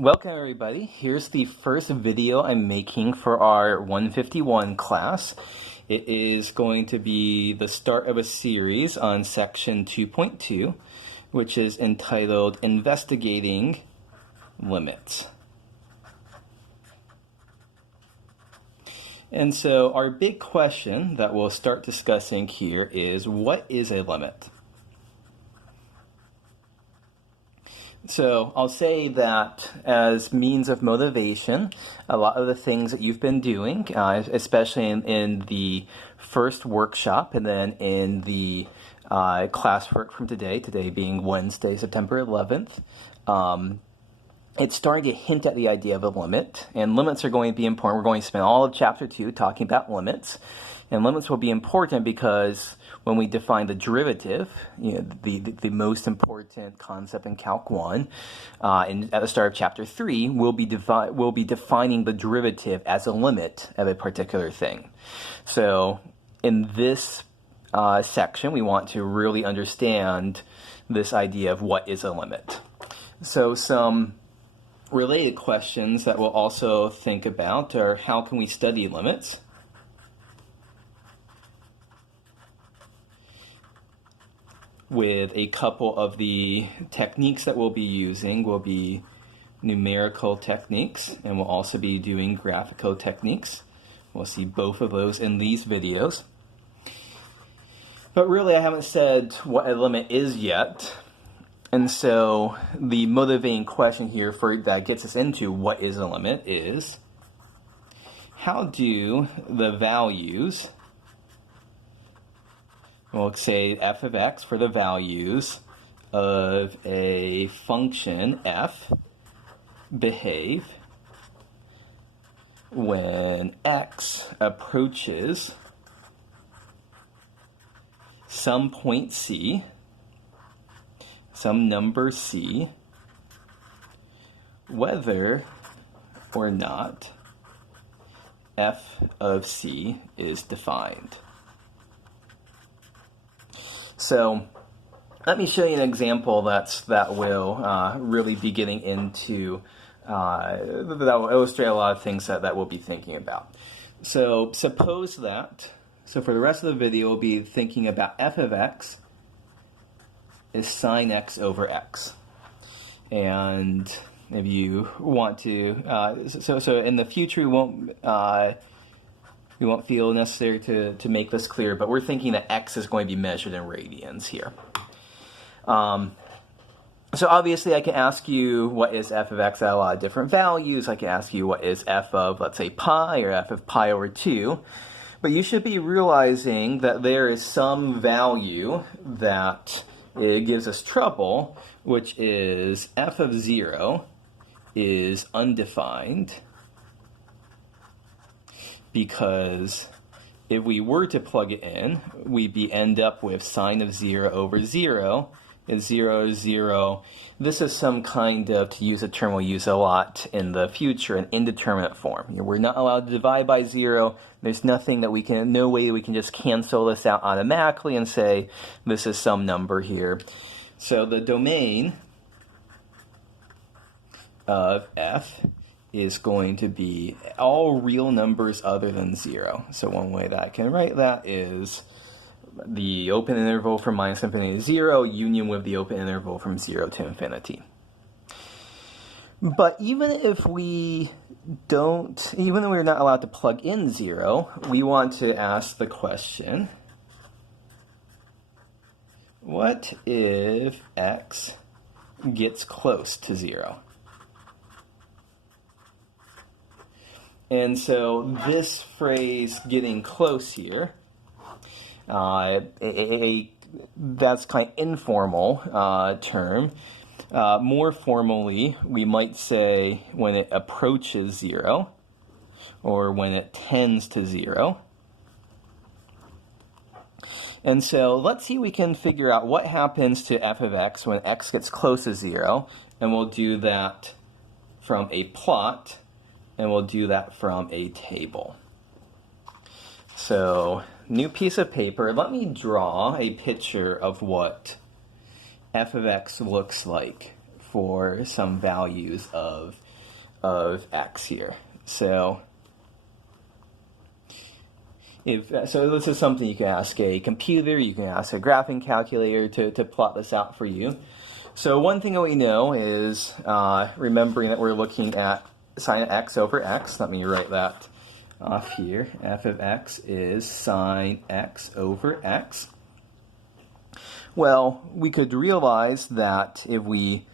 Welcome everybody. Here's the first video I'm making for our 151 class. It is going to be the start of a series on section 2.2, which is entitled Investigating Limits. And so our big question that we'll start discussing here is, what is a limit? So I'll say that as means of motivation, a lot of the things that you've been doing, especially in the first workshop and then in the classwork from today being Wednesday, September 11th, it's starting to hint at the idea of a limit, and limits are going to be important. We're going to spend all of Chapter 2 talking about limits, and limits will be important because when we define the derivative, the most important concept in Calc 1, at the start of Chapter 3, we'll be defining the derivative as a limit of a particular thing. So in this section, we want to really understand this idea of what is a limit. So some related questions that we'll also think about are, how can we study limits? With a couple of the techniques that we'll be using will be numerical techniques, and we'll also be doing graphical techniques. We'll see both of those in these videos. But really, I haven't said what a limit is yet. And so the motivating question here that gets us into what is a limit is, how do the values, we'll say f of x for the values of a function f, behave when x approaches some point c, some number c, whether or not f of c is defined. So let me show you an example that will really be getting into, that will illustrate a lot of things that we'll be thinking about. So suppose that, so for the rest of the video, we'll be thinking about f of x is sine x over x. And if you want to, so in the future we won't feel necessary to make this clear, but we're thinking that x is going to be measured in radians here. So obviously I can ask you what is f of x at a lot of different values. I can ask you what is f of, let's say, pi, or f of pi over 2. But you should be realizing that there is some value that it gives us trouble, which is f of 0 is undefined, because if we were to plug it in, we'd end up with sine of 0 over 0, and 0 is 0. This is some kind of, to use a term we'll use a lot in the future, an indeterminate form. We're not allowed to divide by 0. There's nothing that no way we can just cancel this out automatically and say this is some number here. So the domain of f is going to be all real numbers other than 0. So one way that I can write that is the open interval from minus infinity to 0, union with the open interval from 0 to infinity. But even if we're not allowed to plug in 0, we want to ask the question, what if x gets close to 0? And so this phrase, getting close here, that's kind of informal term. More formally, we might say when it approaches 0, or when it tends to 0. And so let's see if we can figure out what happens to f of x when x gets close to 0, and we'll do that from a plot, and we'll do that from a table. So, new piece of paper. Let me draw a picture of what f of x looks like for some values of x here. So this is something you can ask a computer, you can ask a graphing calculator to plot this out for you. So one thing that we know is, remembering that we're looking at sine of x over x. Let me write that off here. F of x is sine x over x. Well, we could realize that every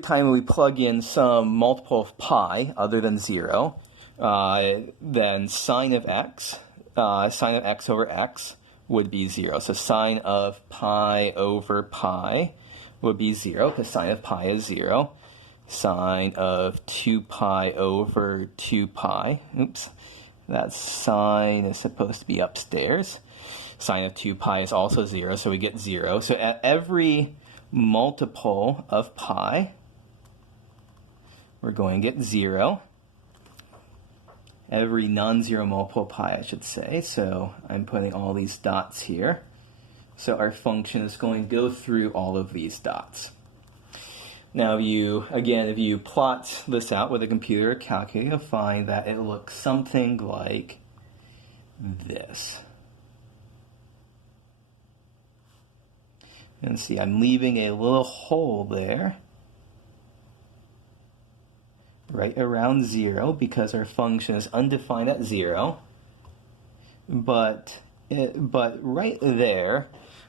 time we plug in some multiple of pi other than 0, then sine of x over x would be 0. So sine of pi over pi would be 0, because sine of pi is 0. Sine of 2 pi over 2 pi, oops, that sine is supposed to be upstairs. Sine of 2 pi is also 0, so we get 0. So at every multiple of pi, we're going to get 0. Every non-zero multiple of pi, I should say. So I'm putting all these dots here. So our function is going to go through all of these dots. Now, if you plot this out with a computer or calculator, you'll find that it looks something like this. And see, I'm leaving a little hole there, right around 0, because our function is undefined at 0. But right there,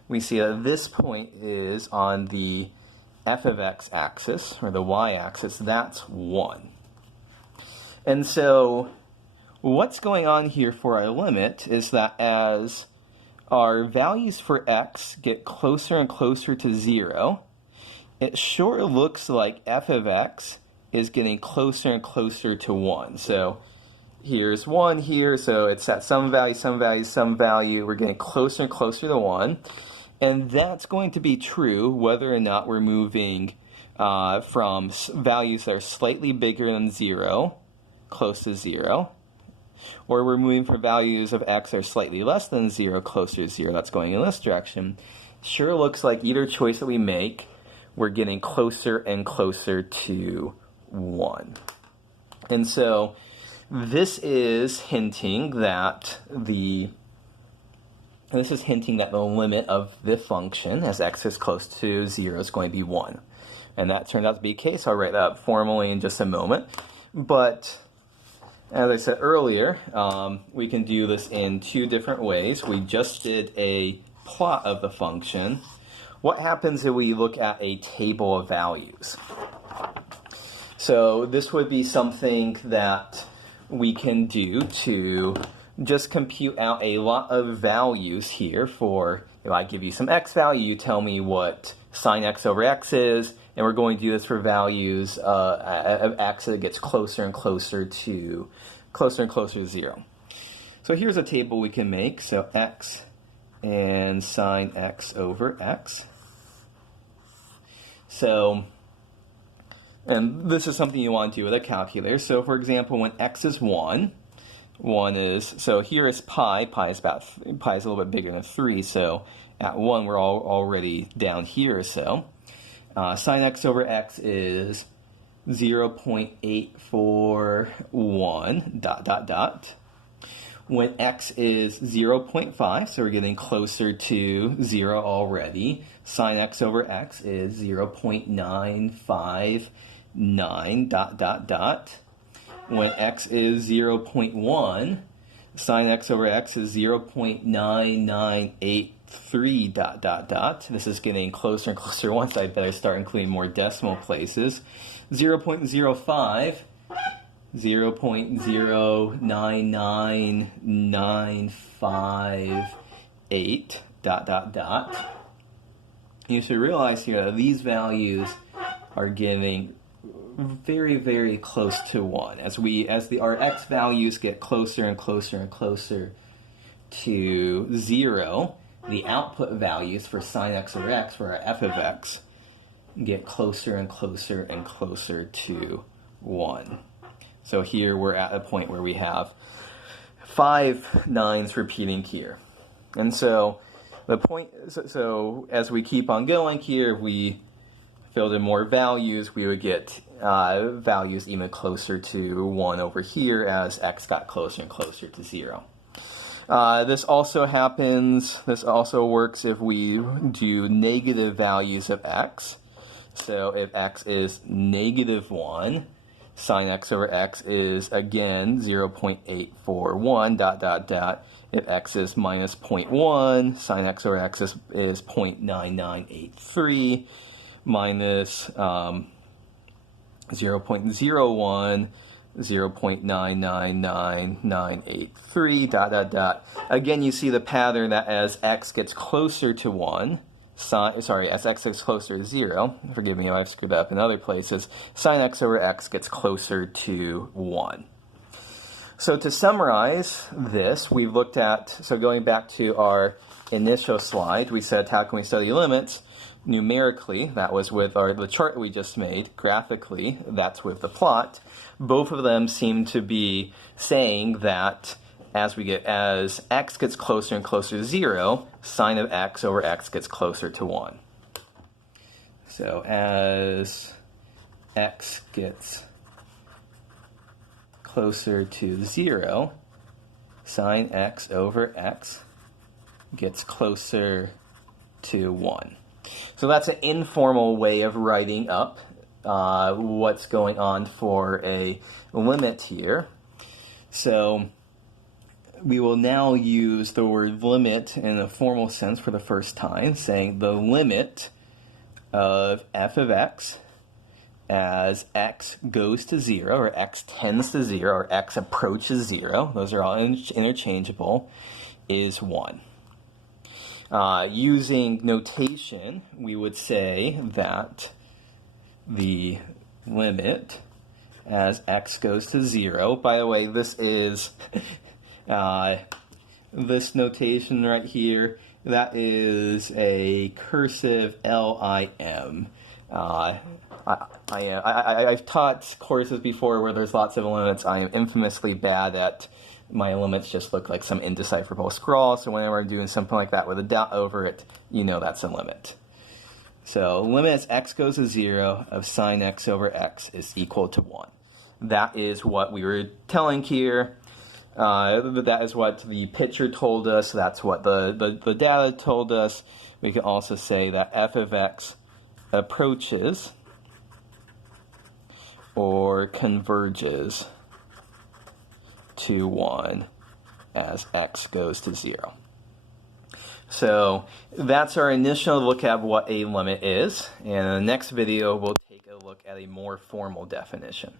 we see that this point is on the f of x axis, or the y-axis. That's 1. And so what's going on here for our limit is that as our values for x get closer and closer to 0, it sure looks like f of x is getting closer and closer to 1. So here's 1 here, so it's at some value, some value, some value. We're getting closer and closer to 1. And that's going to be true whether or not we're moving from values that are slightly bigger than 0, close to 0, or we're moving from values of x that are slightly less than 0, closer to 0. That's going in this direction. Sure looks like either choice that we make, we're getting closer and closer to 1. And so this is hinting that the limit of the function as x is close to 0 is going to be 1. And that turned out to be the case. I'll write that up formally in just a moment. But as I said earlier, we can do this in two different ways. We just did a plot of the function. What happens if we look at a table of values? So this would be something that we can do to just compute out a lot of values here for, if I give you some x value, you tell me what sine x over x is, and we're going to do this for values of x that gets closer and closer to 0. So here's a table we can make. So x and sine x over x. So, and this is something you want to do with a calculator. So for example, when x is 1 is, so here is pi is a little bit bigger than 3, so at 1 we're already down here or so. Sine x over x is 0.841 ... When x is 0.5, so we're getting closer to 0 already, sine x over x is 0.959 ... When x is 0.1, sine x over x is 0.9983 ... This is getting closer and closer once. I better start including more decimal places. 0.05, 0.099958 ... You should realize here that these values are getting very, very close to 1. As our x values get closer and closer and closer to 0, the output values for sine x over x, for our f of x, get closer and closer and closer to 1. So here we're at a point where we have 5 9s repeating here. And so the point, so as we keep on going here, if filled in more values, we would get values even closer to 1 over here as x got closer and closer to 0. This also works if we do negative values of x. So if x is -1, sine x over x is, again, 0.841, dot, dot, dot. If x is minus 0.1, sine x over x is 0.9983, minus 0.01, 0.999983, dot, dot, dot. Again, you see the pattern that as x gets closer to 1, as x gets closer to 0, forgive me if I've screwed up in other places, sine x over x gets closer to 1. So to summarize this, we've looked at, so going back to our initial slide, we said how can we study limits? Numerically, that was with the chart we just made. Graphically, that's with the plot. Both of them seem to be saying that as x gets closer and closer to 0, sine of x over x gets closer to 1. So as x gets closer to 0, sine x over x gets closer to 1. So that's an informal way of writing up what's going on for a limit here. So we will now use the word limit in a formal sense for the first time, saying the limit of f of x as x goes to 0, or x tends to 0, or x approaches 0, those are all interchangeable, is 1. Using notation, we would say that the limit as x goes to 0, by the way, this is this notation right here, that is a cursive LIM. I've taught courses before where there's lots of limits. I am infamously bad at my limits just look like some indecipherable scrawl, so whenever I'm doing something like that with a dot over it, you know that's a limit. So limit as x goes to 0 of sine x over x is equal to 1. That is what we were telling here. That is what the picture told us. That's what the data told us. We can also say that f of x approaches or converges to 1 as x goes to 0. So that's our initial look at what a limit is. And in the next video, we'll take a look at a more formal definition.